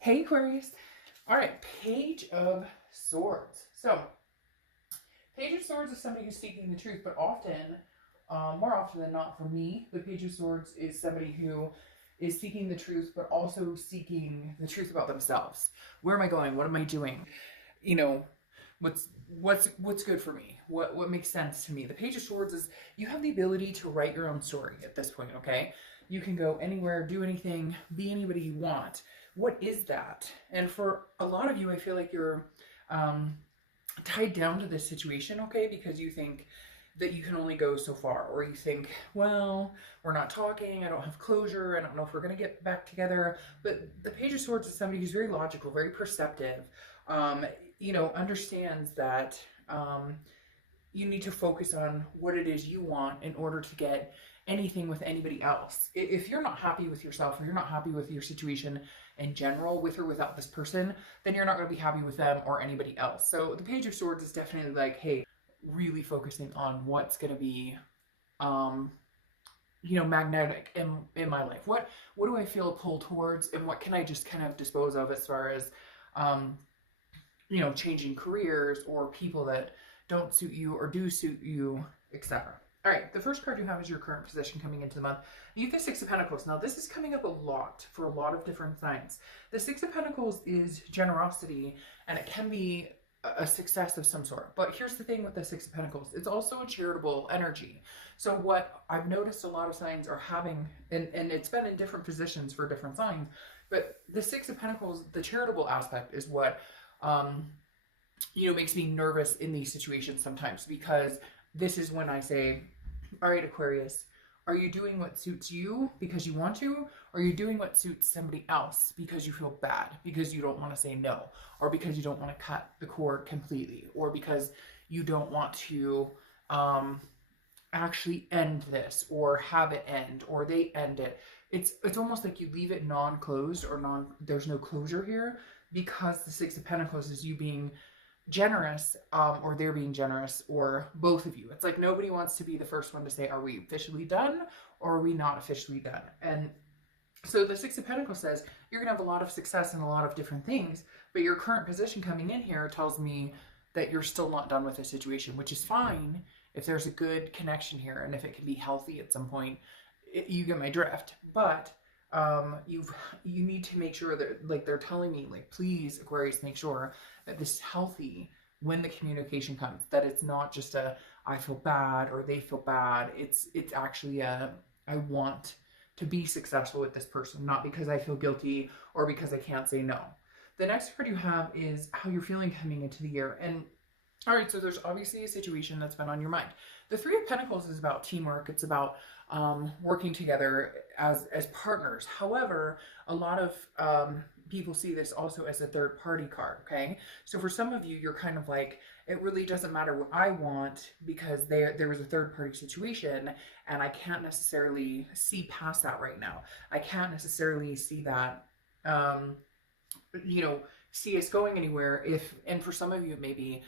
Hey Aquarius. All right, Page of Swords. So, Page of Swords is somebody who's seeking the truth, but often, more often than not for me, the Page of Swords is somebody who is seeking the truth, but also seeking the truth about themselves. Where am I going? What am I doing? You know, what's good for me? What makes sense to me? The Page of Swords is you have the ability to write your own story at this point, okay? You can go anywhere, do anything, be anybody you want. What is that? And for a lot of you, I feel like you're um, tied down to this situation, okay? Because you think that you can only go so far, or you think, well, we're not talking, I don't have closure, I don't know if we're going to get back together. But the Page of Swords is somebody who's very logical, very perceptive, um, understands that you need to focus on what it is you want in order to get anything with anybody else. If you're not happy with yourself, or you're not happy with your situation in general, with or without this person, then you're not going to be happy with them or anybody else. So the Page of Swords is definitely like, hey, really focusing on what's going to be um magnetic in my life. What do I feel pulled towards, and what can I just kind of dispose of as far as um changing careers or people that don't suit you or do suit you, etc. All right, the first card you have is your current position coming into the month. You have the Six of Pentacles. Now, this is coming up a lot for a lot of different signs. The Six of Pentacles is generosity, and it can be a success of some sort. But here's the thing with the Six of Pentacles. It's also a charitable energy. So what I've noticed a lot of signs are having, and it's been in different positions for different signs, but the Six of Pentacles, the charitable aspect is what makes me nervous in these situations sometimes, because this is when I say, all right, Aquarius, are you doing what suits you because you want to? Or are you doing what suits somebody else because you feel bad, because you don't want to say no, or because you don't want to cut the cord completely, or because you don't want to actually end this, or have it end, or they end it. It's almost like you leave it non-closed, or there's no closure here, because the Six of Pentacles is you being generous, or they're being generous, or both of you. It's like nobody wants to be the first one to say, are we officially done, or are we not officially done? And so the Six of Pentacles says you're gonna have a lot of success in a lot of different things, but your current position coming in here tells me that you're still not done with the situation, which is fine if there's a good connection here and if it can be healthy at some point. You get my drift. But you need to make sure that, like, they're telling me, like, please, Aquarius, make sure that this is healthy when the communication comes, that it's not just a I feel bad or they feel bad. It's actually a I want to be successful with this person, not because I feel guilty or because I can't say no. The next card you have is how you're feeling coming into the year. And all right, so there's obviously a situation that's been on your mind. The Three of Pentacles is about teamwork. It's about working together as partners. However, a lot of people see this also as a third party card, okay? So for some of you, you're kind of like, it really doesn't matter what I want, because there was a third party situation, and I can't necessarily see past that right now. I can't necessarily see that, see us going anywhere. And for some of you, maybe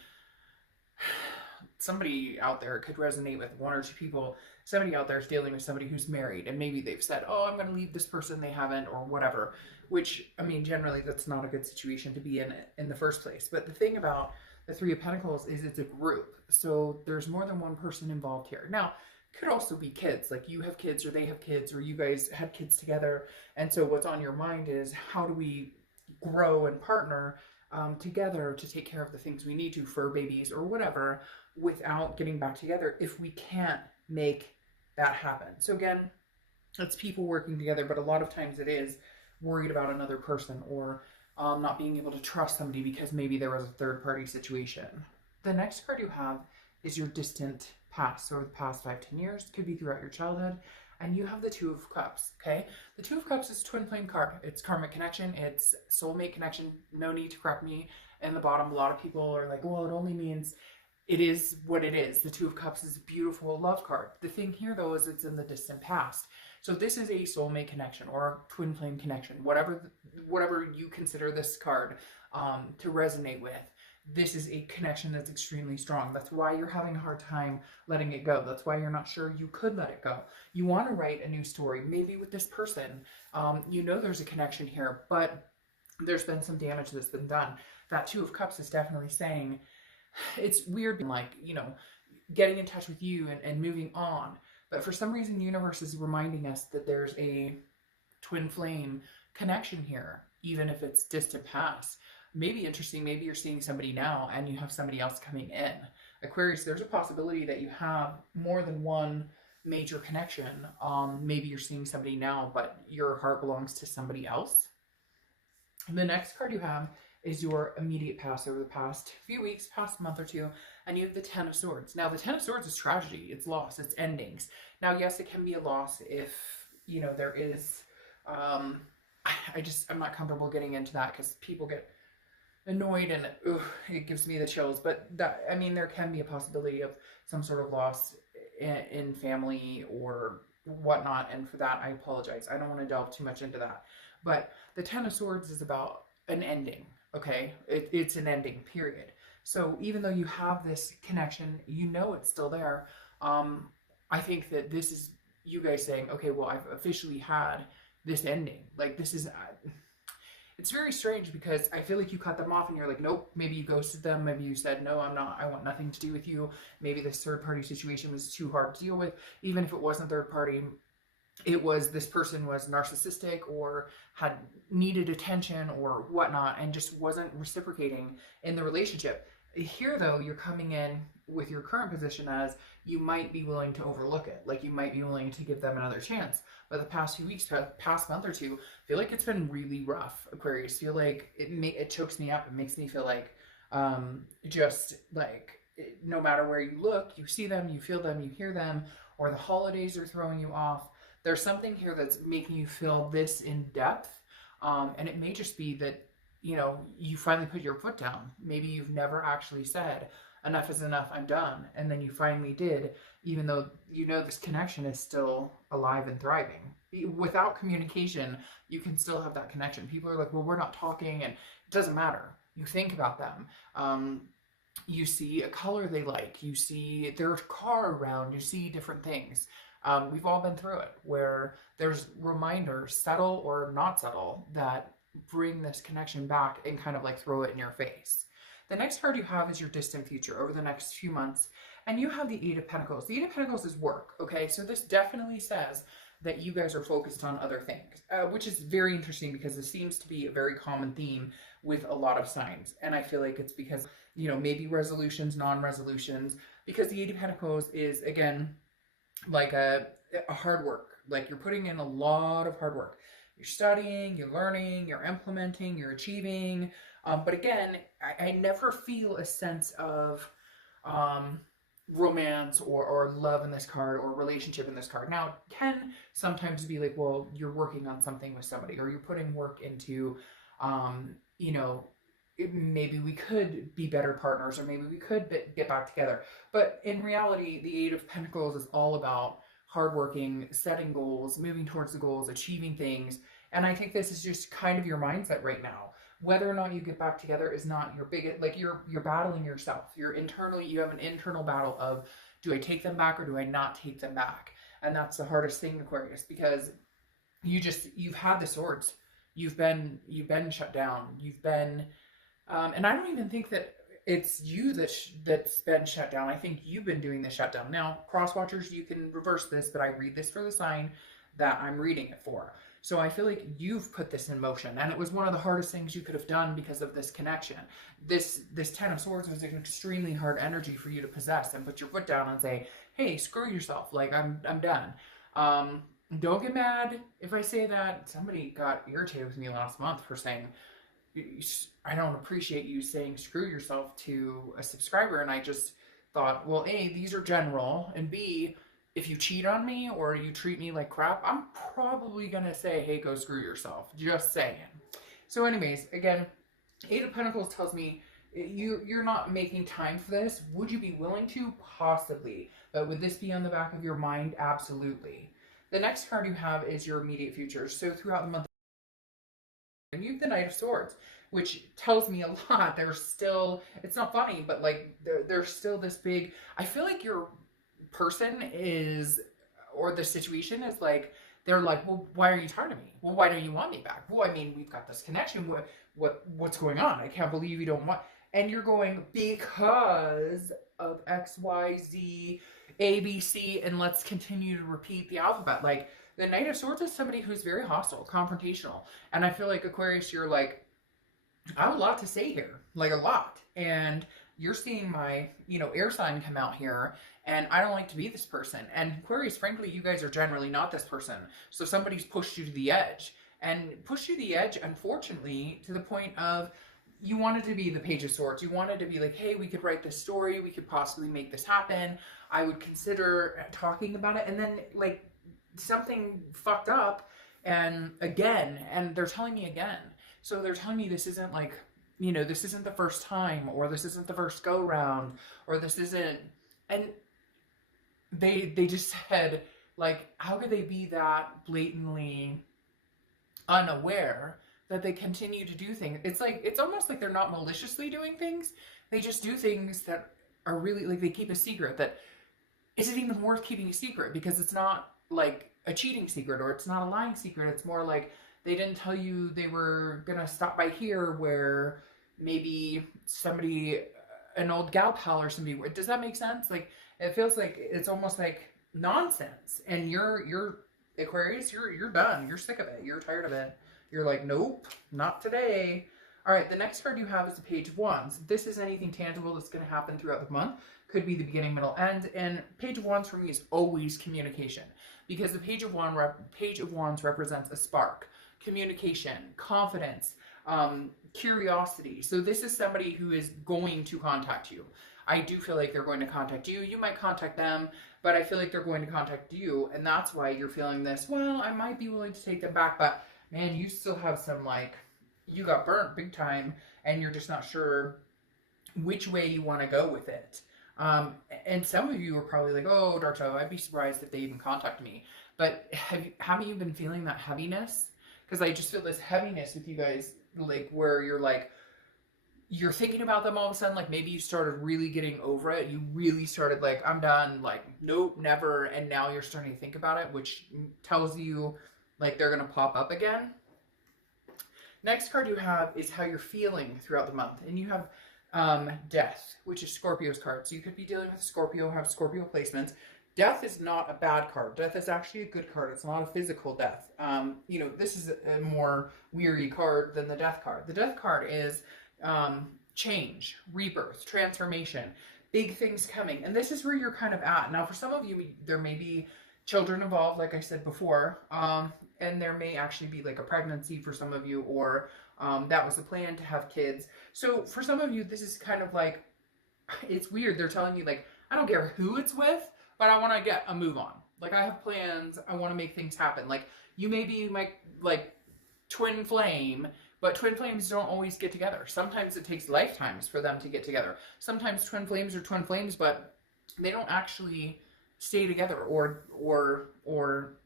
somebody out there could resonate with one or two people. Somebody out there is dealing with somebody who's married, and maybe they've said, oh, I'm going to leave this person, they haven't, or whatever, which, I mean, generally that's not a good situation to be in the first place. But the thing about the Three of Pentacles is it's a group, so there's more than one person involved here. Now, it could also be kids, like you have kids or they have kids, or you guys had kids together, and so what's on your mind is, how do we grow and partner together to take care of the things we need to for babies or whatever, without getting back together if we can't make that happen. So again, it's people working together, but a lot of times it is worried about another person, or not being able to trust somebody because maybe there was a third party situation. The next card you have is your distant past, so the past 5-10 years, could be throughout your childhood. And you have the Two of Cups, okay? The Two of Cups is a twin flame card. It's karmic connection. It's soulmate connection. No need to correct me. In the bottom, a lot of people are like, well, it only means it is what it is. The Two of Cups is a beautiful love card. The thing here, though, is it's in the distant past. So this is a soulmate connection or a twin flame connection, whatever you consider this card to resonate with. This is a connection that's extremely strong. That's why you're having a hard time letting it go. That's why you're not sure you could let it go. You want to write a new story, maybe with this person. There's a connection here, but there's been some damage that's been done. That Two of Cups is definitely saying, it's weird, like, you know, getting in touch with you and moving on. But for some reason, the universe is reminding us that there's a twin flame connection here, even if it's distant past. Maybe interesting, maybe you're seeing somebody now and you have somebody else coming in. Aquarius, there's a possibility that you have more than one major connection. Maybe you're seeing somebody now, but your heart belongs to somebody else. And the next card you have is your immediate past over the past few weeks, past month or two, and you have the Ten of Swords. Now, the Ten of Swords is tragedy, it's loss, it's endings. Now, yes, it can be a loss if, you know, there is, I'm not comfortable getting into that because people get annoyed and it gives me the chills. But that, I mean, there can be a possibility of some sort of loss in family or whatnot, and for that, I apologize. I don't want to delve too much into that. But the Ten of Swords is about an ending. Okay, it's an ending, period. So even though you have this connection, you know it's still there. I think that this is you guys saying, okay, well, I've officially had this ending. Like, this is, it's very strange because I feel like you cut them off and you're like, nope, maybe you ghosted them. Maybe you said, no, I'm not, I want nothing to do with you. Maybe this third party situation was too hard to deal with. Even if it wasn't third party, it was this person was narcissistic or had needed attention or whatnot and just wasn't reciprocating in the relationship. Here, though, you're coming in with your current position as you might be willing to overlook it. Like, you might be willing to give them another chance. But the past few weeks, past month or two, I feel like it's been really rough, Aquarius. Feel like it chokes me up. It makes me feel like just like no matter where you look, you see them, you feel them, you hear them, or the holidays are throwing you off. There's something here that's making you feel this in depth. And it may just be that, you know, you finally put your foot down. Maybe you've never actually said, enough is enough, I'm done. And then you finally did, even though you know this connection is still alive and thriving. Without communication, you can still have that connection. People are like, well, we're not talking, and it doesn't matter. You think about them. You see a color they like. You see their car around. You see different things. We've all been through it, where there's reminders, subtle or not subtle, that bring this connection back and kind of like throw it in your face. The next card you have is your distant future over the next few months, and you have the Eight of Pentacles. The Eight of Pentacles is work, okay? So this definitely says that you guys are focused on other things, which is very interesting because this seems to be a very common theme with a lot of signs. And I feel like it's because, you know, maybe resolutions, non-resolutions, because the Eight of Pentacles is, again, like a hard work. Like, you're putting in a lot of hard work. You're studying, you're learning, you're implementing, you're achieving. But again, I never feel a sense of romance or love in this card or relationship in this card. Now, it can sometimes be like, well, you're working on something with somebody, or you're putting work into, you know, maybe we could be better partners, or maybe we could get back together. But in reality, the Eight of Pentacles is all about hardworking, setting goals, moving towards the goals, achieving things. And I think this is just kind of your mindset right now. Whether or not you get back together is not your biggest, like, you're battling yourself. You're internally, you have an internal battle of, do I take them back or do I not take them back? And that's the hardest thing, Aquarius, because you've had the swords. You've been shut down. You've been, and I don't even think that it's you that's been shut down. I think you've been doing the shutdown. Now, cross watchers, you can reverse this, but I read this for the sign that I'm reading it for. So I feel like you've put this in motion, and it was one of the hardest things you could have done because of this connection. This Ten of Swords was an extremely hard energy for you to possess and put your foot down and say, hey, screw yourself. Like, I'm done. Don't get mad if I say that. Somebody got irritated with me last month for saying, I don't appreciate you saying screw yourself to a subscriber. And I just thought, well, A, these are general, and B, if you cheat on me or you treat me like crap, I'm probably going to say, hey, go screw yourself. Just saying. So anyways, again, Eight of Pentacles tells me you're not making time for this. Would you be willing to? Possibly. But would this be on the back of your mind? Absolutely. The next card you have is your immediate future. So throughout the month, you have the Knight of Swords, which tells me a lot. There's still, it's not funny, but like there's still this big, I feel like your person is, or the situation is like, they're like, well, why are you tired of me? Well, why don't you want me back? Well, I mean, we've got this connection. What's going on? I can't believe you don't want. And you're going, because of X, Y, Z, A, B, C, and let's continue to repeat the alphabet. Like, the Knight of Swords is somebody who's very hostile, confrontational. And I feel like, Aquarius, you're like, I have a lot to say here. Like, a lot. And you're seeing my, air sign come out here, and I don't like to be this person. And Aquarius, frankly, you guys are generally not this person. So somebody's pushed you to the edge. And pushed you to the edge, unfortunately, to the point of, you wanted to be the Page of Swords. You wanted to be like, hey, we could write this story. We could possibly make this happen. I would consider talking about it. And then, like, something fucked up. And again, and they're telling me again. So they're telling me this isn't like, this isn't the first time, or this isn't the first go round, or this isn't. And they just said, like, how could they be that blatantly unaware that they continue to do things? It's like, it's almost like they're not maliciously doing things. They just do things that are really, like, they keep a secret that isn't even worth keeping a secret, because it's not like a cheating secret, or it's not a lying secret. It's more like they didn't tell you they were gonna stop by here where maybe somebody, an old gal pal or somebody. Does that make sense? Like, it feels like it's almost like nonsense. And you're Aquarius, you're done. You're sick of it. You're tired of it. You're like, nope, not today. All right, the next card you have is the Page of Wands. This is anything tangible that's going to happen throughout the month. Could be the beginning, middle, end. And Page of Wands for me is always communication, because the Page of Wands represents a spark, communication, confidence, curiosity. So this is somebody who is going to contact you. I do feel like they're going to contact you. You might contact them, but I feel like they're going to contact you. And that's why you're feeling this, well, I might be willing to take them back, but man, you still have some, like, you got burnt big time, and you're just not sure which way you want to go with it. And some of you are probably like, oh, Dark Shadow, I'd be surprised if they even contact me. But haven't you been feeling that heaviness? Because I just feel this heaviness with you guys, like, where you're like, you're thinking about them all of a sudden, like, maybe you started really getting over it. You really started like, I'm done, like, nope, never. And now you're starting to think about it, which tells you, like, they're going to pop up again. Next card you have is how you're feeling throughout the month. And you have Death, which is Scorpio's card. So you could be dealing with Scorpio, have Scorpio placements. Death is not a bad card. Death is actually a good card. It's not a physical death. This is a more weary card than the Death card. The Death card is change, rebirth, transformation, big things coming. And this is where you're kind of at. Now, for some of you, there may be children involved, like I said before, and there may actually be like a pregnancy for some of you, or that was the plan to have kids. So for some of you, this is kind of like, it's weird. They're telling you, like, I don't care who it's with, but I want to get a move on. Like, I have plans. I want to make things happen. Like, you may be like twin flame, but twin flames don't always get together. Sometimes it takes lifetimes for them to get together. Sometimes twin flames are twin flames, but they don't actually stay together, or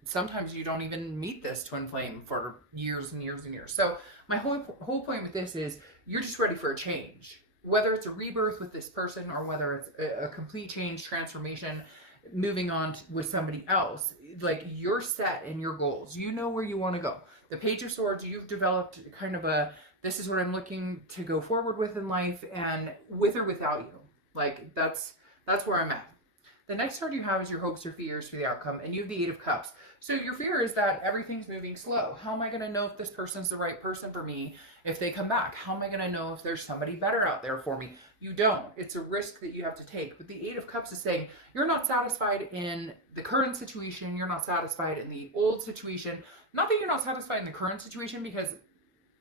sometimes you don't even meet this twin flame for years and years and years. So my whole point with this is, you're just ready for a change, whether it's a rebirth with this person, or whether it's a complete change, transformation, moving on with somebody else. Like, you're set in your goals. You know where you want to go. The Page of Swords, you've developed kind of a, this is what I'm looking to go forward with in life, and with or without you. Like, that's where I'm at. The next card you have is your hopes or fears for the outcome, and you have the Eight of Cups. So your fear is that everything's moving slow. How am I going to know if this person's the right person for me if they come back? How am I going to know if there's somebody better out there for me? You don't. It's a risk that you have to take. But the Eight of Cups is saying you're not satisfied in the current situation. You're not satisfied in the old situation. Not that you're not satisfied in the current situation, because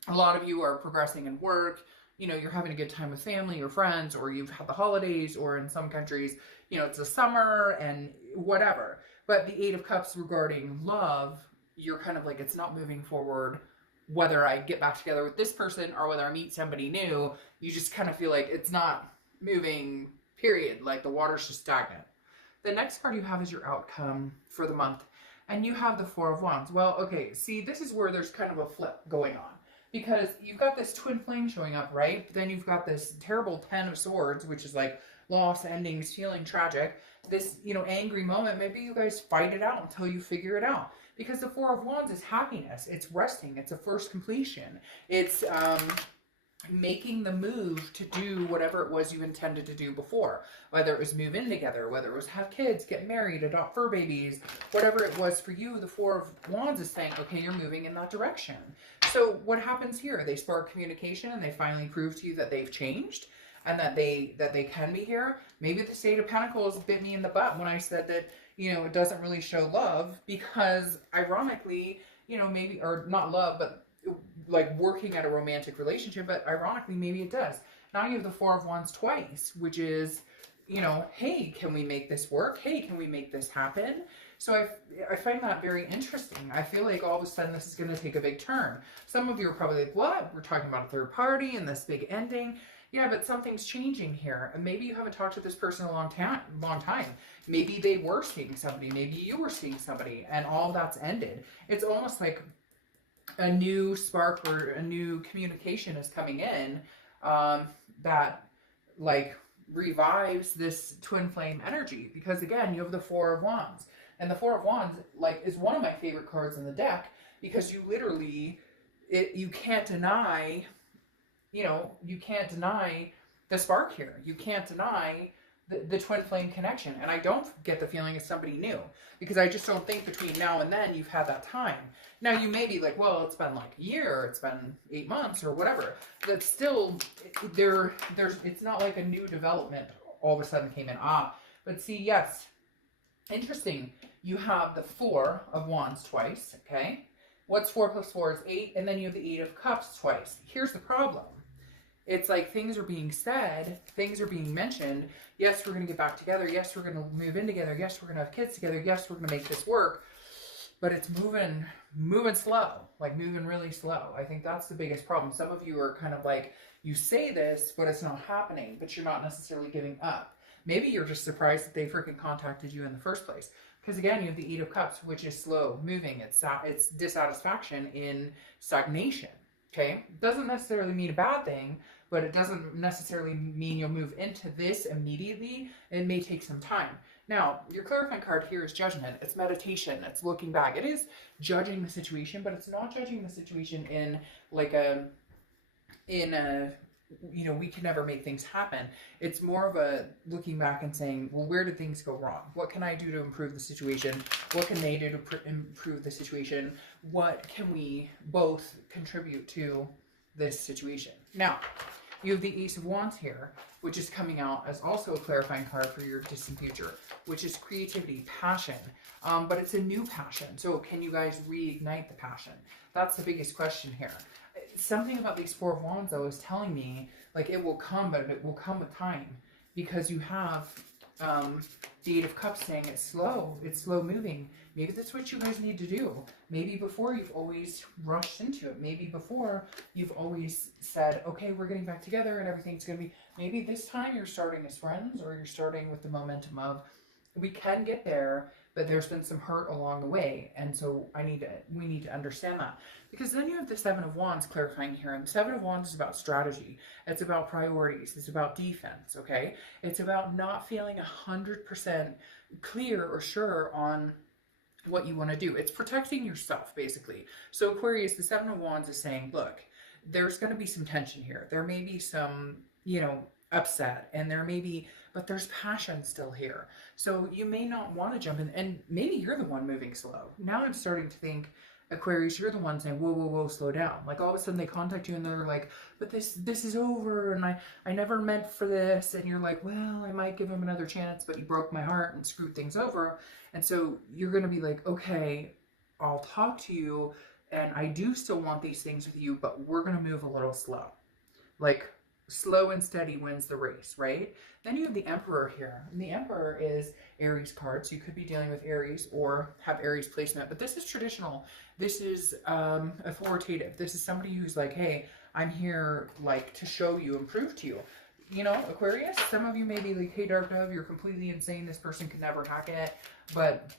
a lot of you are progressing in work. You're having a good time with family or friends, or you've had the holidays, or in some countries, it's the summer and whatever. But the Eight of Cups regarding love, you're kind of like, it's not moving forward. Whether I get back together with this person or whether I meet somebody new, you just kind of feel like it's not moving, period. Like, the water's just stagnant. The next card you have is your outcome for the month. And you have the Four of Wands. Well, okay, see, this is where there's kind of a flip going on. Because you've got this twin flame showing up, right? But then you've got this terrible Ten of Swords, which is like loss, endings, feeling tragic. This, angry moment. Maybe you guys fight it out until you figure it out. Because the Four of Wands is happiness. It's resting. It's a first completion. It's making the move to do whatever it was you intended to do before. Whether it was move in together, whether it was have kids, get married, adopt fur babies, whatever it was for you, the Four of Wands is saying, okay, you're moving in that direction. So what happens here? They spark communication and they finally prove to you that they've changed and that they can be here. Maybe the Sage of Pentacles bit me in the butt when I said that, you know, it doesn't really show love, because ironically, you know, maybe, or not love, but like working at a romantic relationship, but ironically, maybe it does. Now you have the Four of Wands twice, which is, you know, hey, can we make this work? Hey, can we make this happen? So I find that very interesting. I feel like all of a sudden this is going to take a big turn. Some of you are probably like, what? We're talking about a third party and this big ending. Yeah, but something's changing here. And maybe you haven't talked to this person in a long time. Maybe they were seeing somebody. Maybe you were seeing somebody and all that's ended. It's almost like a new spark or a new communication is coming in that like revives this twin flame energy. Because again, you have the Four of Wands. And the Four of Wands like is one of my favorite cards in the deck, because you literally, you can't deny, you know, you can't deny the spark here. You can't deny the twin flame connection. And I don't get the feeling it's somebody new, because I just don't think between now and then you've had that time. Now you may be like, well, it's been like a year, it's been 8 months or whatever. But still, it's not like a new development all of a sudden came in. But see, yes, interesting. You have the Four of Wands twice, okay? What's 4 plus 4 is 8, and then you have the Eight of Cups twice. Here's the problem. It's like things are being said, things are being mentioned. Yes, we're going to get back together. Yes, we're going to move in together. Yes, we're going to have kids together. Yes, we're going to make this work. But it's moving slow, like moving really slow. I think that's the biggest problem. Some of you are kind of like, you say this, but it's not happening, but you're not necessarily giving up. Maybe you're just surprised that they freaking contacted you in the first place. Because again, you have the Eight of Cups, which is slow moving. It's dissatisfaction in stagnation. Okay? Doesn't necessarily mean a bad thing, but it doesn't necessarily mean you'll move into this immediately. It may take some time. Now, your clarifying card here is Judgment. It's meditation. It's looking back. It is judging the situation, but it's not judging the situation in like you know, we can never make things happen. It's more of a looking back and saying, well, where did things go wrong? What can I do to improve the situation? What can they do to improve the situation? What can we both contribute to this situation? Now, you have the Ace of Wands here, which is coming out as also a clarifying card for your distant future, which is creativity, passion. But it's a new passion. So can you guys reignite the passion? That's the biggest question here. Something about these Four of Wands, though, is telling me, like, it will come, but it will come with time. Because you have the Eight of Cups saying it's slow moving. Maybe that's what you guys need to do. Maybe before you've always rushed into it. Maybe before you've always said, okay, we're getting back together and everything's going to be... Maybe this time you're starting as friends, or you're starting with the momentum of, we can get there, but there's been some hurt along the way. And so we need to understand that. Because then you have the Seven of Wands clarifying here. And the Seven of Wands is about strategy. It's about priorities. It's about defense, okay? It's about not feeling 100% clear or sure on what you want to do. It's protecting yourself, basically. So Aquarius, the Seven of Wands is saying, look, there's going to be some tension here. There may be some, you know, upset, and there may be, but there's passion still here. So you may not want to jump in, and maybe you're the one moving slow. Now I'm starting to think, Aquarius, you're the one saying, whoa, whoa, whoa, slow down. Like all of a sudden they contact you and they're like, but this is over, and I never meant for this. And you're like, well, I might give him another chance, but you broke my heart and screwed things over. And so you're going to be like, okay, I'll talk to you, and I do still want these things with you, but we're going to move a little slow. Like, slow and steady wins the race, right? Then you have the Emperor here. And the Emperor is Aries card. So you could be dealing with Aries or have Aries placement. But this is traditional. This is authoritative. This is somebody who's like, hey, I'm here like to show you and prove to you. You know, Aquarius, some of you may be like, hey, Dark Dove, you're completely insane. This person could never hack it. But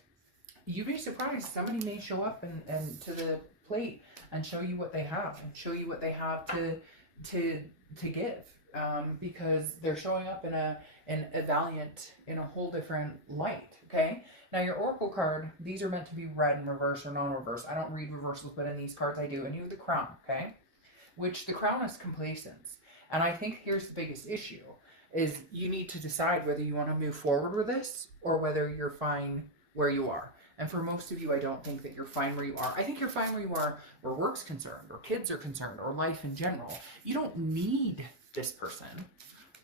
you'd be surprised. Somebody may show up and to the plate and show you what they have. And show you what they have to give. because they're showing up in a valiant in a whole different light. Okay, now your oracle card, these are meant to be read in reverse or non-reverse. I don't read reversals, but in these cards I do. And you have the crown, okay, which the crown is complacence. And I think here's the biggest issue is you need to decide whether you want to move forward with this or whether you're fine where you are. And for most of you, I don't think that you're fine where you are. I think you're fine where you are where work's concerned or kids are concerned or life in general. You don't need this person.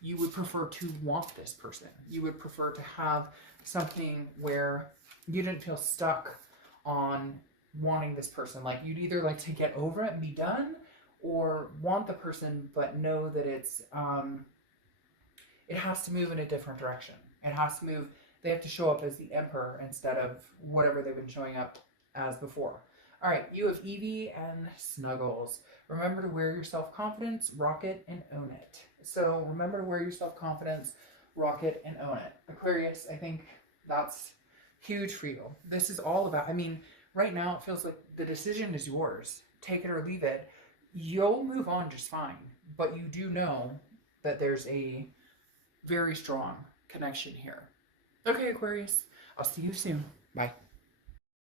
You would prefer to want this person. You would prefer to have something where you didn't feel stuck on wanting this person. Like you'd either like to get over it and be done or want the person but know that it's it has to move in a different direction. It has to move. They have to show up as the emperor instead of whatever they've been showing up as before. All right, you have Evie and Snuggles. Remember to wear your self-confidence, rock it, and own it. So remember to wear your self-confidence, rock it, and own it. Aquarius, I think that's huge for you. This is all about, I mean, right now it feels like the decision is yours. Take it or leave it. You'll move on just fine. But you do know that there's a very strong connection here. Okay, Aquarius, I'll see you soon. Bye.